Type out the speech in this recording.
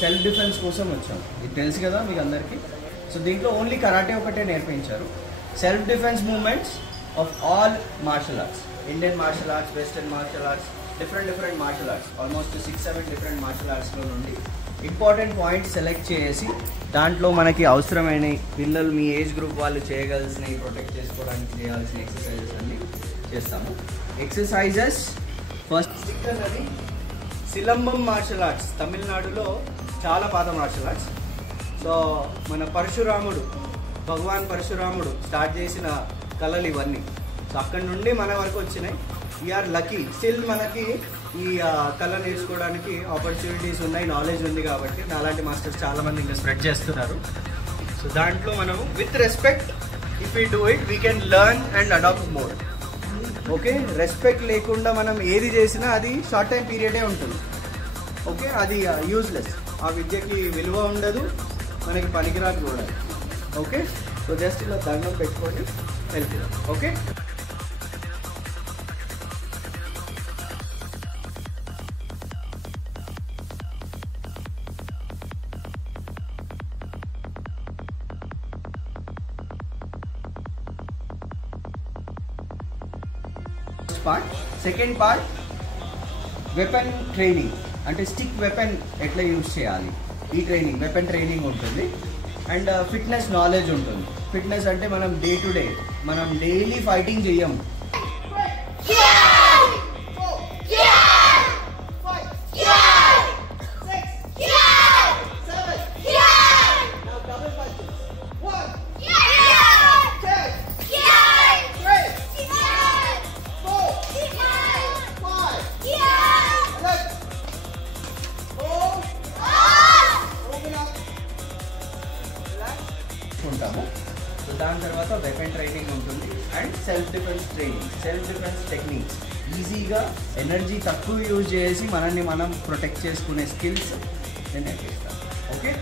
Self defence కోసం వచ్చాం. ఇది తెలుసు కదా మీకు అందరికీ. సో దీంట్లో ఓన్లీ కరాటే ఒకటే నేర్పించారు. Self defence moments of all martial arts, Indian martial arts, western martial arts, different martial arts, almost 6-7 different martial ఆర్ట్స్లో నుండి ఇంపార్టెంట్ పాయింట్స్ సెలెక్ట్ చేసి దాంట్లో మనకి అవసరమైన పిల్లలు మీ ఏజ్ గ్రూప్ వాళ్ళు చేయగలిసినవి, ప్రొటెక్ట్ చేసుకోవడానికి చేయాల్సిన ఎక్సర్సైజెస్ అన్ని చేస్తాము. ఎక్సర్సైజెస్ ఫస్ట్ అది సిలంబం మార్షల్ ఆర్ట్స్, తమిళనాడులో చాలా పాత మార్షల్ ఆర్ట్స్. సో మన పరశురాముడు, భగవాన్ పరశురాముడు స్టార్ట్ చేసిన కళలు ఇవన్నీ. సో అక్కడి నుండి మన వరకు వచ్చినాయి. వీఆర్ లక్కీ స్టిల్ మనకి ఈ కళ నేర్చుకోవడానికి ఆపర్చునిటీస్ ఉన్నాయి, నాలెడ్జ్ ఉంది. కాబట్టి నాలాంటి మాస్టర్స్ చాలామంది ఇంకా స్ప్రెడ్ చేస్తున్నారు. సో దాంట్లో మనము with respect, if you do it we can learn and adapt more. Okay, respect లేకుండా మనం ఏది చేసినా అది షార్ట్ టైం పీరియడే ఉంటుంది. ఓకే, అది యూజ్లెస్, ఆ విద్యకి విలువ ఉండదు, మనకి పనికిరాకు కూడా. ఓకే, సో జస్ట్ ఇలా దండం పెట్టుకొని వెళ్ళిపోయాం. Okay, part. Second part weapon training, అంటే స్టిక్ వెపన్ ఎట్లా యూజ్ చేయాలి, ఈ ట్రైనింగ్ వెపన్ ట్రైనింగ్ ఉంటుంది. అండ్ ఫిట్నెస్ నాలెడ్జ్ ఉంటుంది. ఫిట్నెస్ అంటే మనం డే టు డే మనం డైలీ ఫైటింగ్ చెయ్యం. ఉంటాము. సో దాని తర్వాత వెపన్ ట్రైనింగ్ ఉంటుంది and self defence training, self defence techniques. ఈజీగా ఎనర్జీ తక్కువ యూజ్ చేసి మనల్ని మనం ప్రొటెక్ట్ చేసుకునే స్కిల్స్ నేను నేర్పిస్తాను. ఓకే.